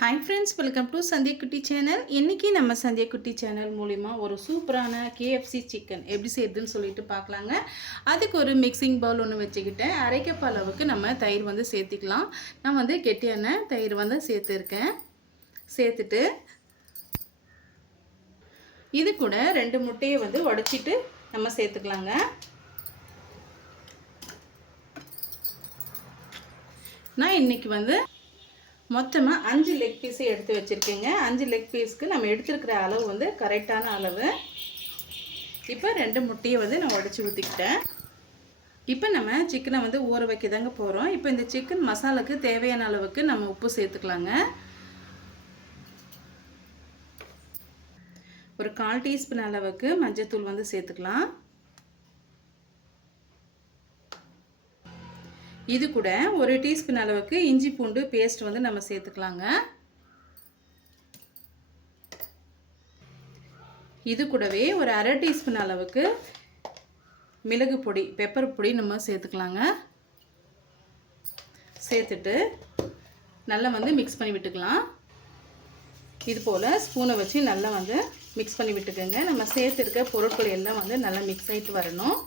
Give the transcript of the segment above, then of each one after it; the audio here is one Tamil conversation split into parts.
Hi friends, welcome to Sandhya Kutti channel. இன்னைக்கு நம்ம Sandhya Kutti channel மூலமா ஒரு சூப்பரான KFC chicken எப்படி செய்யறதுன்னு சொல்லிட்டு பார்க்கலாங்க. அதுக்கு ஒரு மிக்சிங் பவுல் ஒன்று வச்சுக்கிட்டேன். அரை கப் அளவுக்கு நம்ம தயிர் வந்து சேர்த்துக்கலாம். நான் வந்து கெட்டியான தயிர் வந்து சேர்த்துருக்கேன். சேர்த்துட்டு இது கூட 2 முட்டையை வந்து உடைச்சிட்டு நம்ம சேர்த்துக்கலாங்க. நான் இன்னைக்கு வந்து மொத்தமாக 5 லெக் பீஸை எடுத்து வச்சுருக்கேங்க. 5 லெக் பீஸ்க்கு நம்ம எடுத்துருக்கிற அளவு வந்து கரெக்டான அளவு. இப்போ 2 முட்டையை வந்து நான் உடச்சி ஊற்றிக்கிட்டேன். இப்போ நம்ம சிக்கனை வந்து ஊற வைக்க தாங்க போகிறோம். இப்போ இந்த சிக்கன் மசாலாவுக்கு தேவையான அளவுக்கு நம்ம உப்பு சேர்த்துக்கலாங்க. ஒரு 1/4 டீஸ்பூன் அளவுக்கு மஞ்சள்தூள் வந்து சேர்த்துக்கலாம். இது கூட 1 டீஸ்பூன் அளவுக்கு இஞ்சி பூண்டு பேஸ்ட் வந்து நம்ம சேர்த்துக்கலாங்க. இது கூடவே ஒரு 1/2 டீஸ்பூன் அளவுக்கு மிளகு பொடி பெப்பர் பொடி நம்ம சேர்த்துக்கலாங்க. சேர்த்துட்டு நல்லா வந்து மிக்ஸ் பண்ணி விட்டுக்கலாம். இது போல் ஸ்பூனை வச்சு நல்லா வந்து மிக்ஸ் பண்ணி விட்டுக்கோங்க. நம்ம சேர்த்துருக்க பொருட்கள் எல்லாம் வந்து நல்லா மிக்ஸ் ஆகிட்டு வரணும்.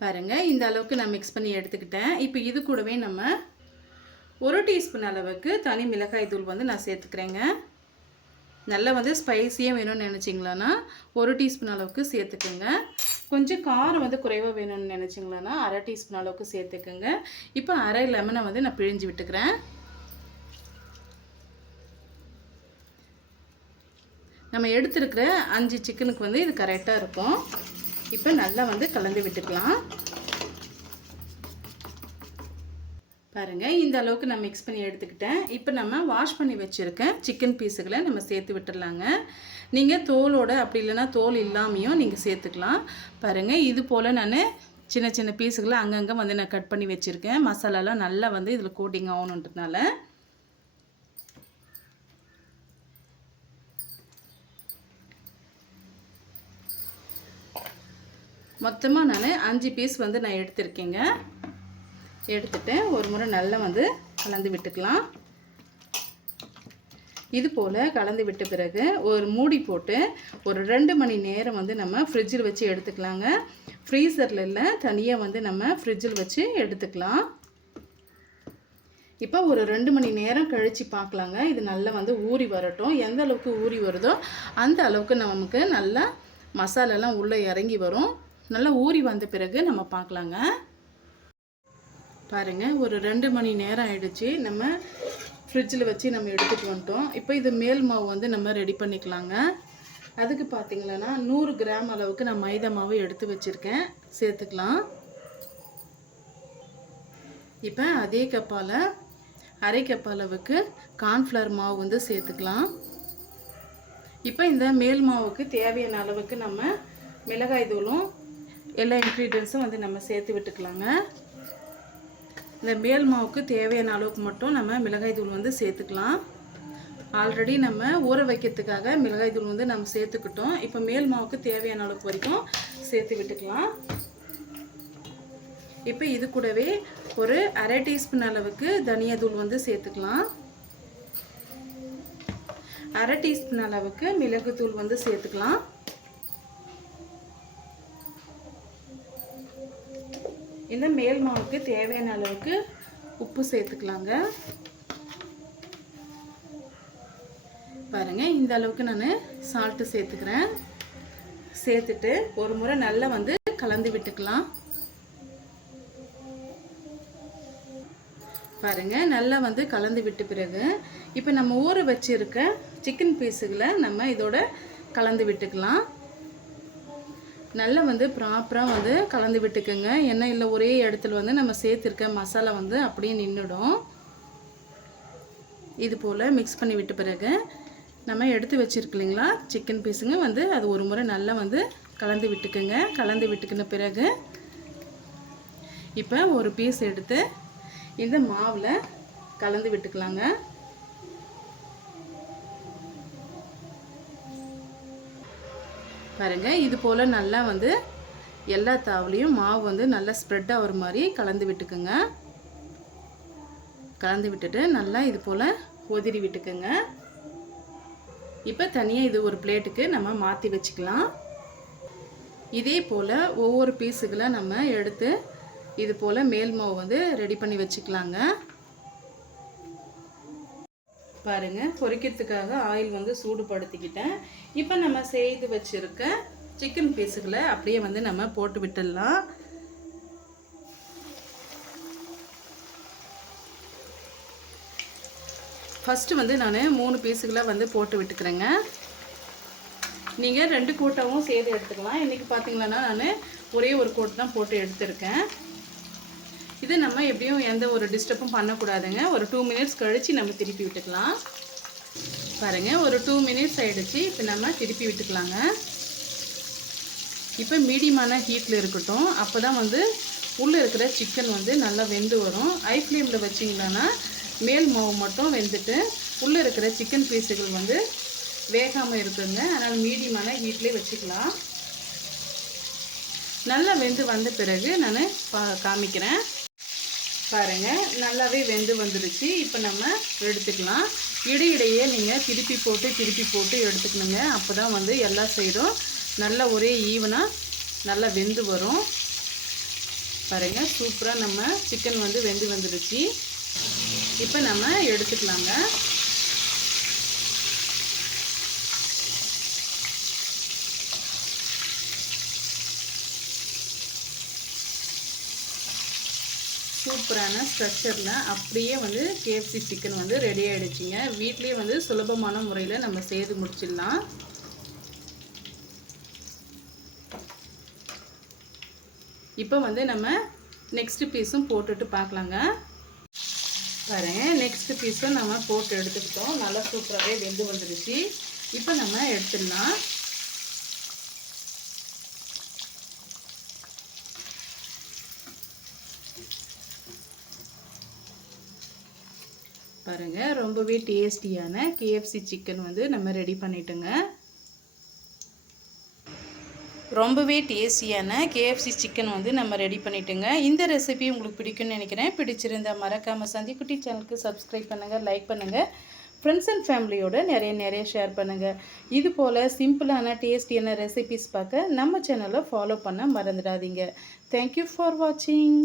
பாருங்கள், இந்த அளவுக்கு நான் மிக்ஸ் பண்ணி எடுத்துக்கிட்டேன். இப்போ இது கூடவே நம்ம 1 டீஸ்பூன் அளவுக்கு தனி மிளகாய் தூள் வந்து நான் சேர்த்துக்கிறேங்க. நல்லா வந்து ஸ்பைஸியாக வேணும்னு நினச்சிங்களான்னா 1 டீஸ்பூன் அளவுக்கு சேர்த்துக்கோங்க. கொஞ்சம் காரம் வந்து குறைவாக வேணும்னு நினச்சிங்களான்னா 1/2 டீஸ்பூன் அளவுக்கு சேர்த்துக்கோங்க. இப்போ அரை லெமனை வந்து நான் பிழிஞ்சு விட்டுக்கிறேன். நம்ம எடுத்துருக்கிற 5 சிக்கனுக்கு வந்து இது கரெக்டாக இருக்கும். இப்போ நல்லா வந்து கலந்து விட்டுக்கலாம். பாருங்கள், இந்த அளவுக்கு நான் மிக்ஸ் பண்ணி எடுத்துக்கிட்டேன். இப்போ நம்ம வாஷ் பண்ணி வச்சுருக்க சிக்கன் பீஸுகளை நம்ம சேர்த்து விட்டுடலாங்க. நீங்கள் தோலோட அப்படி இல்லைன்னா தோல் இல்லாமையும் நீங்கள் சேர்த்துக்கலாம். பாருங்கள், இது போல் நான் சின்ன சின்ன பீஸுகளை அங்கங்கே வந்து நான் கட் பண்ணி வச்சுருக்கேன். மசாலாலாம் நல்லா வந்து இதில் கோட்டிங் ஆகணுன்றதுனால. மொத்தமாக நான் 5 பீஸ் வந்து நான் எடுத்திருக்கேங்க. எடுத்துட்டு ஒரு முறை நல்லா வந்து கலந்து விட்டுக்கலாம். இது போல் கலந்து விட்ட பிறகு ஒரு மூடி போட்டு ஒரு 2 மணி நேரம் வந்து நம்ம ஃப்ரிட்ஜில் வச்சு எடுத்துக்கலாங்க. ஃப்ரீசரில் இல்லை, தனியாக வந்து நம்ம ஃப்ரிட்ஜில் வச்சு எடுத்துக்கலாம். இப்போ ஒரு 2 மணி நேரம் கழித்து பார்க்கலாங்க. இது நல்லா வந்து ஊறி வரட்டும். எந்த அளவுக்கு ஊறி வருதோ அந்த அளவுக்கு நமக்கு நல்லா மசாலாலாம் உள்ளே இறங்கி வரும். நல்லா ஊறி வந்த பிறகு நம்ம பார்க்கலாங்க. பாருங்கள், ஒரு 2 மணி நேரம் ஆயிடுச்சு. நம்ம ஃப்ரிட்ஜில் வச்சு நம்ம எடுத்துகிட்டு வந்துட்டோம். இப்போ இது மேல் மாவு வந்து நம்ம ரெடி பண்ணிக்கலாங்க. அதுக்கு பார்த்திங்களன்னா 100 கிராம் அளவுக்கு நான் மைதா மாவு எடுத்து வச்சுருக்கேன். சேர்த்துக்கலாம். இப்போ அதே கப்பால் அரை கப் அளவுக்கு கார்ன்ஃப்ளவர் மாவு வந்து சேர்த்துக்கலாம். இப்போ இந்த மேல் மாவுக்கு தேவையான அளவுக்கு நம்ம மிளகாய் தூளும் எல்லா இன்க்ரீடியன்ஸும் வந்து நம்ம சேர்த்து விட்டுக்கலாங்க. இந்த மேல் மாவுக்கு தேவையான அளவுக்கு மட்டும் நம்ம மிளகாய் தூள் வந்து சேர்த்துக்கலாம். ஆல்ரெடி நம்ம ஊற வைக்கிறதுக்காக மிளகாய் தூள் வந்து நம்ம சேர்த்துக்கிட்டோம். இப்போ மேல் மாவுக்கு தேவையான அளவுக்கு வரைக்கும் சேர்த்து விட்டுக்கலாம். இப்போ இது கூடவே ஒரு 1/2 டீஸ்பூன் அளவுக்கு தனியா தூள் வந்து சேர்த்துக்கலாம். 1/2 டீஸ்பூன் அளவுக்கு மிளகுத்தூள் வந்து சேர்த்துக்கலாம். இந்த மேல் மாவுக்கு தேவையான அளவுக்கு உப்பு சேர்த்துக்கலாங்க. பாருங்கள், இந்த அளவுக்கு நான் சால்ட்டு சேர்த்துக்கிறேன். சேர்த்துட்டு ஒரு முறை நல்லா வந்து கலந்து விட்டுக்கலாம். பாருங்கள், நல்லா வந்து கலந்து விட்ட பிறகு இப்போ நம்ம ஊற வச்சுருக்க சிக்கன் பீஸுகளை நம்ம இதோட கலந்து விட்டுக்கலாம். நல்லா வந்து ப்ராப்பராக வந்து கலந்து விட்டுக்குங்க. ஏன்னா இல்லை ஒரே இடத்துல வந்து நம்ம சேர்த்துருக்க மசாலா வந்து அப்படியே நின்றுடும். இது போல் மிக்ஸ் பண்ணி விட்ட பிறகு நம்ம எடுத்து வச்சுருக்கு இல்லைங்களா சிக்கன் பீஸுங்க வந்து அது ஒரு முறை நல்லா வந்து கலந்து விட்டுக்குங்க. கலந்து விட்டுக்கின பிறகு இப்போ ஒரு பீஸ் எடுத்து இந்த மாவில் கலந்து விட்டுக்கலாங்க. பாருங்கள், இது போல் நல்லா வந்து எல்லா தாவுலையும் மாவு வந்து நல்லா ஸ்ப்ரெட் ஆகிற மாதிரி கலந்து விட்டுக்குங்க. கலந்து விட்டுட்டு நல்லா இது போல் உதிரி விட்டுக்குங்க. இப்போ தனியாக இது ஒரு பிளேட்டுக்கு நம்ம மாற்றி வச்சுக்கலாம். இதே போல் ஒவ்வொரு பீஸுகளை நம்ம எடுத்து இது போல் மேல் மாவு வந்து ரெடி பண்ணி வச்சுக்கலாங்க. பாருங்கள், பொரிக்கிறதுக்காக ஆயில் வந்து சூடுபடுத்திக்கிட்டேன். இப்போ நம்ம செய்து வச்சுருக்க சிக்கன் பீஸுகளை அப்படியே வந்து நம்ம போட்டு விட்டுடலாம். ஃபஸ்ட்டு வந்து நான் 3 பீஸுகளை வந்து போட்டு விட்டுக்கிறேங்க. நீங்கள் 2 கோட்டாவும் சேர்த்து எடுத்துக்கலாம். இன்றைக்கி பார்த்தீங்கன்னா நான் ஒரே ஒரு கோட் தான் போட்டு எடுத்துருக்கேன். இது நம்ம எப்படியும் எந்த ஒரு டிஸ்டர்பும் பண்ணக்கூடாதுங்க. ஒரு 2 மினிட்ஸ் கழித்து நம்ம திருப்பி விட்டுக்கலாம். பாருங்கள், ஒரு 2 மினிட்ஸ் ஆகிடுச்சு. இப்போ நம்ம திருப்பி விட்டுக்கலாங்க. இப்போ மீடியமான ஹீட்டில் இருக்கட்டும். அப்போ தான் வந்து உள்ளே இருக்கிற சிக்கன் வந்து நல்லா வெந்து வரும். ஹை ஃப்ளேமில் வச்சிங்கன்னா மேல் மாவு மட்டும் வெந்துட்டு உள்ளே இருக்கிற சிக்கன் பீஸுகள் வந்து வேகாமல் இருக்குங்க. அதனால் மீடியமான ஹீட்லேயே வச்சுக்கலாம். நல்லா வெந்து வந்த பிறகு நான் காமிக்கிறேன். பாருங்கள், நல்லாவே வெந்து வந்துடுச்சு. இப்போ நம்ம எடுத்துக்கலாம். இடையிடையே நீங்கள் திருப்பி போட்டு எடுத்துக்கணுங்க. அப்போ தான் வந்து எல்லா சைடும் நல்லா ஒரே ஈவனாக நல்லா வெந்து வரும். பாருங்கள், சூப்பராக நம்ம சிக்கன் வந்து வெந்து வந்துடுச்சு. இப்போ நம்ம எடுத்துக்கலாங்க. சூப்பரான ஸ்ட்ரக்சரில் அப்படியே வந்து KFC சிக்கன் வந்து ரெடி ஆகிடுச்சிங்க. வீட்லேயே வந்து சுலபமான முறையில் நம்ம செய்து முடிச்சிடலாம். இப்போ வந்து நம்ம நெக்ஸ்ட் பீஸும் போட்டுட்டு பார்க்கலாங்க. பாருங்கள், நெக்ஸ்ட் பீஸும் நம்ம போட்டு எடுத்துக்கிட்டோம். நல்லா சூப்பராகவே வெந்து வந்துடுச்சு. இப்போ நம்ம எடுத்துடலாம். பாருங்கள், ரொம்பவே டேஸ்டியான KFC சிக்கன் வந்து நம்ம ரெடி பண்ணிட்டோங்க. ரொம்பவே டேஸ்டியான KFC சிக்கன் வந்து நம்ம ரெடி பண்ணிட்டோங்க. இந்த ரெசிபி உங்களுக்கு பிடிக்கும்னு நினைக்கிறேன். பிடிச்சிருந்தால் மறக்காமல் சந்திக்குட்டி சேனலுக்கு சப்ஸ்கிரைப் பண்ணுங்கள், லைக் பண்ணுங்கள், ஃப்ரெண்ட்ஸ் அண்ட் ஃபேமிலியோட நிறைய ஷேர் பண்ணுங்கள். இது போல் சிம்பிளான டேஸ்டியான ரெசிபிஸ் பார்க்க நம்ம சேனலை ஃபாலோ பண்ண மறந்துடாதீங்க. தேங்க்யூ ஃபார் வாட்சிங்.